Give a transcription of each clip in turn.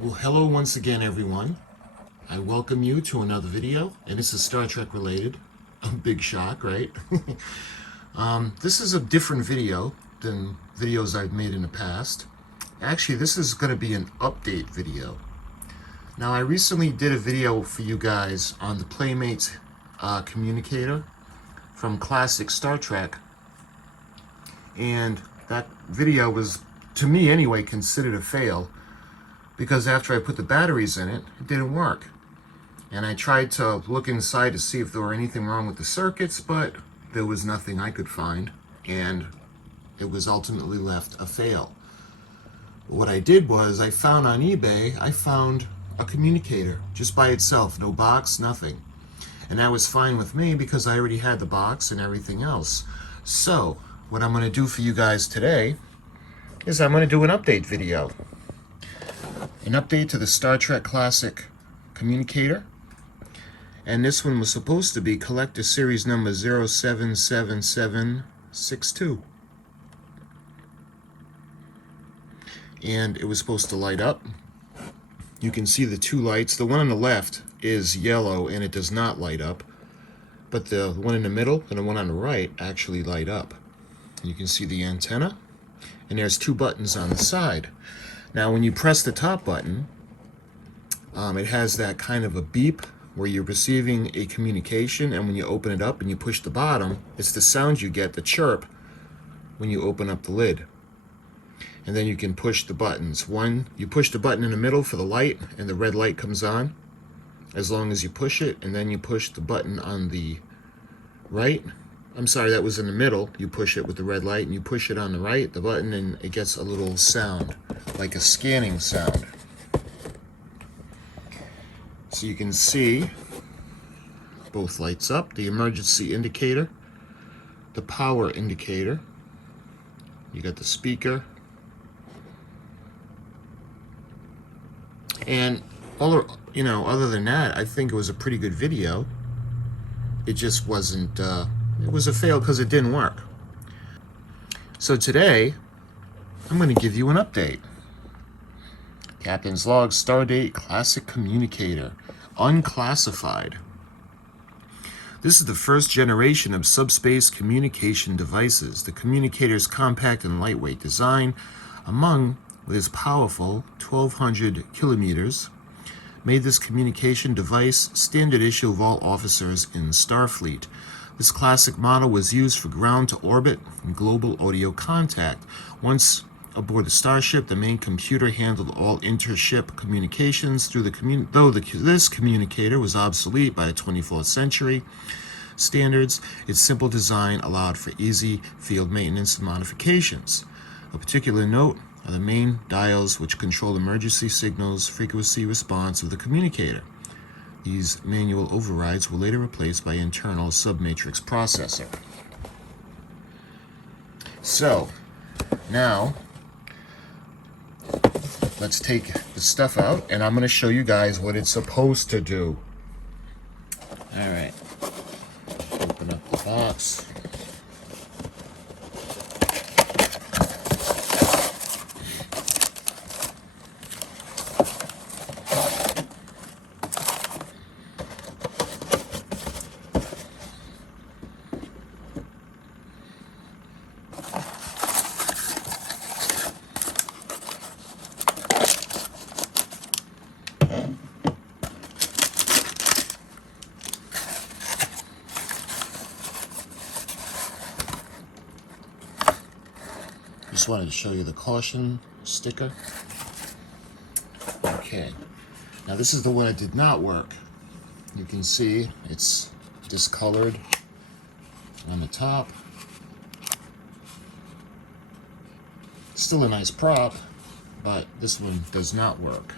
Well, hello once again, everyone. I welcome you to another video, and this is Star Trek related. A big shock, right? This is a different video than videos I've made in the past. Actually, this is going to be an update video. Now, I recently did a video for you guys on the Playmates Communicator from classic Star Trek, and that video was, to me anyway, considered a fail, because after I put the batteries in it, it didn't work. And I tried to look inside to see if there were anything wrong with the circuits, but there was nothing I could find, and it was ultimately left a fail. What I did was I found on eBay, I found a communicator just by itself, no box, nothing. And that was fine with me because I already had the box and everything else. So what I'm going to do for you guys today is I'm going to do an update video. An update to the Star Trek Classic Communicator. And this one was supposed to be Collector Series number 077762. And it was supposed to light up. You can see the two lights. The one on the left is yellow and it does not light up. But the one in the middle and the one on the right actually light up. You can see the antenna. And there's two buttons on the side. Now when you press the top button, it has that kind of a beep where you're receiving a communication, and when you open it up and you push the bottom, it's the sound you get, the chirp, when you open up the lid. And then you can push the buttons. One, you push the button in the middle for the light, and the red light comes on as long as you push it, and then you push the button on the right. I'm sorry, that was in the middle. You push it with the red light, and you push it on the right, the button, and it gets a little sound, like a scanning sound. So you can see both lights up, the emergency indicator, the power indicator. You got the speaker. And other than that, I think it was a pretty good video. It just wasn't, it was a fail because it didn't work. So today, I'm going to give you an update. Captain's Log, Stardate, Classic Communicator, unclassified. This is the first generation of subspace communication devices. The communicator's compact and lightweight design, among with its powerful 1,200 kilometers, made this communication device standard issue of all officers in Starfleet. This classic model was used for ground-to-orbit and global audio contact. Once aboard the starship, the main computer handled all inter-ship communications through this communicator was obsolete by the 24th century standards. Its simple design allowed for easy field maintenance and modifications. A particular note are the main dials which control emergency signals, frequency response of the communicator. These manual overrides were later replaced by internal submatrix processor. So, now, let's take the stuff out, and I'm going to show you guys what it's supposed to do. All right. Open up the box. Just wanted to show you the caution sticker. Okay, now this is the one that did not work. You can see it's discolored on the top. Still a nice prop, but this one does not work.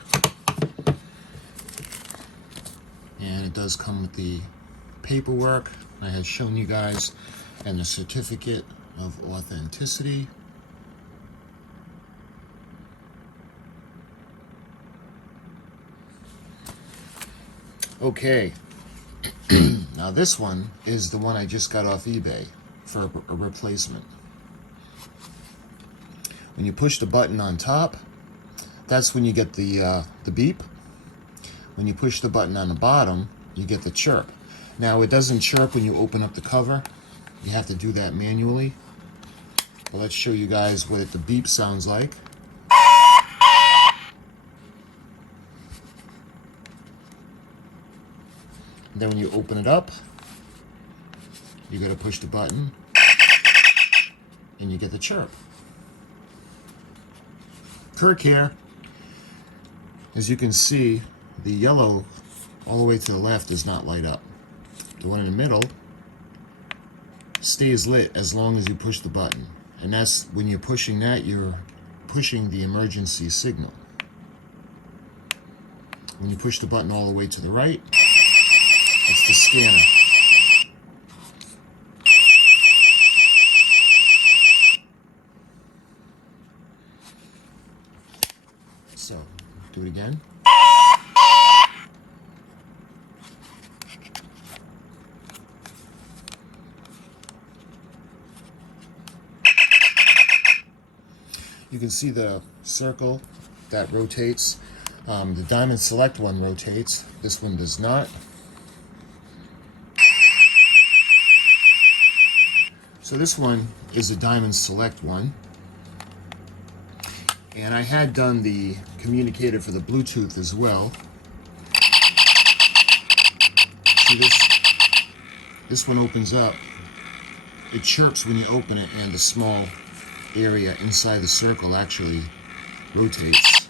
And it does come with the paperwork I had shown you guys and the certificate of authenticity. Okay, now this one is the one I just got off eBay for a replacement. When you push the button on top, that's when you get the beep. When you push the button on the bottom, you get the chirp. Now, it doesn't chirp when you open up the cover. You have to do that manually. But let's show you guys what the beep sounds like. And then when you open it up, you gotta push the button and you get the chirp. Kirk here. As you can see, the yellow all the way to the left does not light up. The one in the middle stays lit as long as you push the button. And that's when you're pushing that, you're pushing the emergency signal. When you push the button all the way to the right, it's the scanner. So, do it again. You can see the circle that rotates. The Diamond Select one rotates. This one does not. So this one is a Diamond Select one. And I had done the Communicator for the Bluetooth as well. See, this one opens up. It chirps when you open it, and the small area inside the circle actually rotates.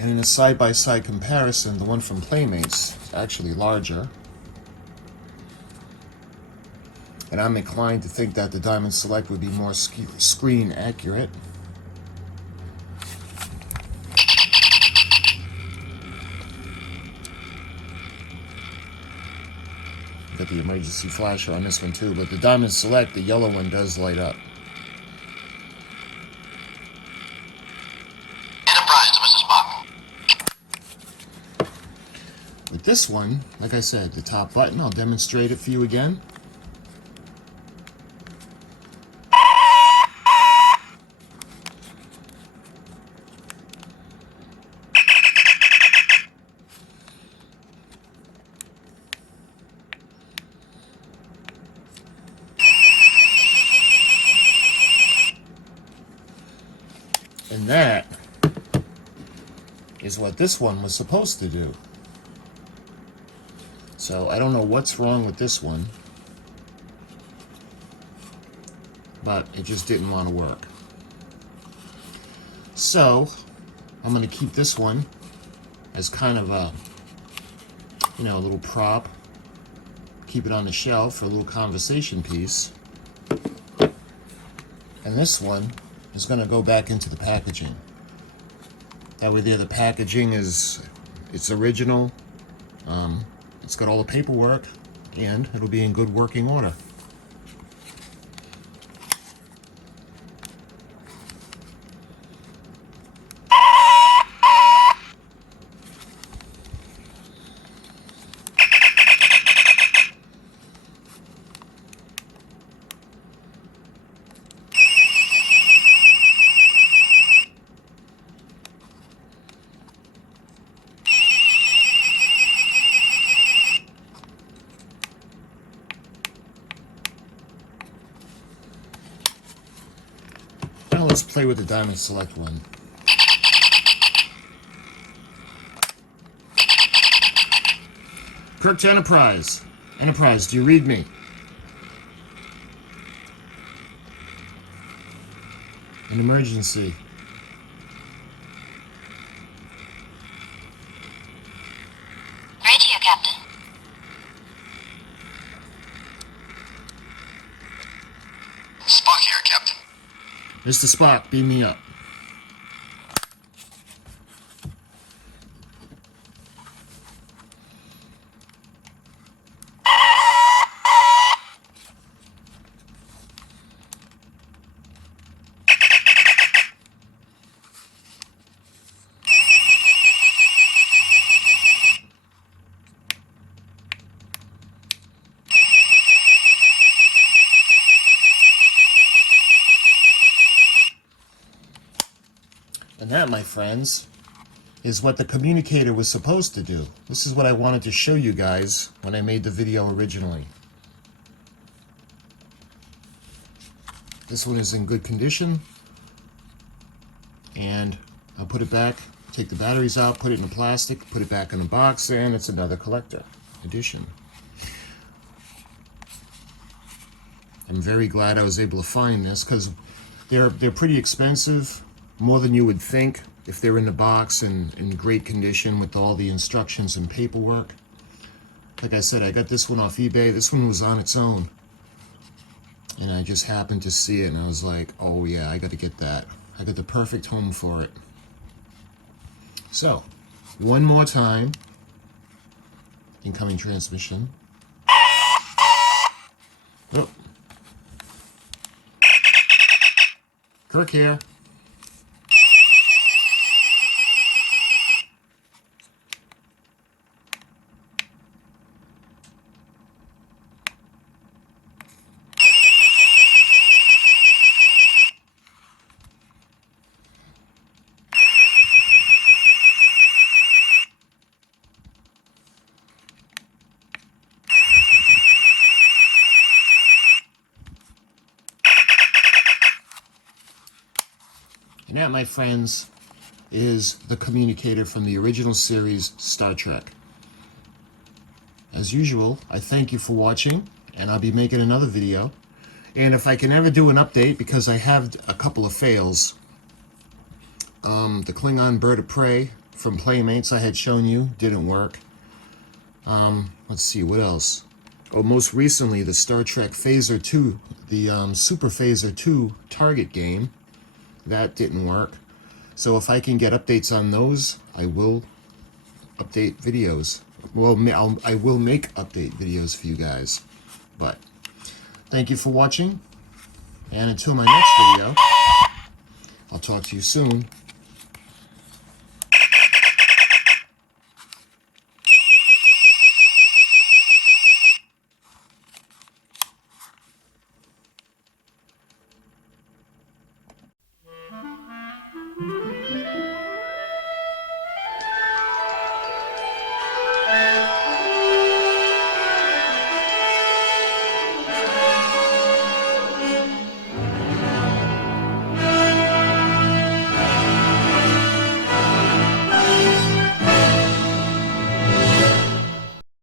And in a side-by-side comparison, the one from Playmates is actually larger. And I'm inclined to think that the Diamond Select would be more screen accurate. Got the emergency flasher on this one too, but the Diamond Select, the yellow one, does light up. Enterprise to Mr. Spock. With this one, like I said, the top button, I'll demonstrate it for you again. And that is what this one was supposed to do. So I don't know what's wrong with this one, but it just didn't want to work. So I'm going to keep this one as kind of a, a little prop. Keep it on the shelf for a little conversation piece. And this one is going to go back into the packaging. That way there, the packaging is, it's original. It's got all the paperwork, and it'll be in good working order. Now let's play with the Diamond Select one. Kirk to Enterprise. Enterprise, do you read me? An emergency. Right here, Captain. Spock here, Captain. Mr. Spock, beam me up. And that, my friends, is what the Communicator was supposed to do. This is what I wanted to show you guys when I made the video originally. This one is in good condition. And I'll put it back, take the batteries out, put it in the plastic, put it back in the box, and it's another collector edition. I'm very glad I was able to find this because they're pretty expensive, more than you would think if they're in the box and in great condition with all the instructions and paperwork. Like I said, I got this one off eBay. This one was on its own. And I just happened to see it and I was like, oh yeah, I got to get that. I got the perfect home for it. So, one more time. Incoming transmission. Oh. Kirk here. And that, my friends, is the Communicator from the original series Star Trek. As usual, I thank you for watching, and I'll be making another video. And if I can ever do an update, because I have a couple of fails, the Klingon Bird of Prey from Playmates I had shown you didn't work. Let's see, what else? Oh, most recently, the Star Trek Phaser 2, the Super Phaser 2 target game. That didn't work. So if I can get updates on those, I will update videos. Well, I will make update videos for you guys. But thank you for watching. And until my next video, I'll talk to you soon.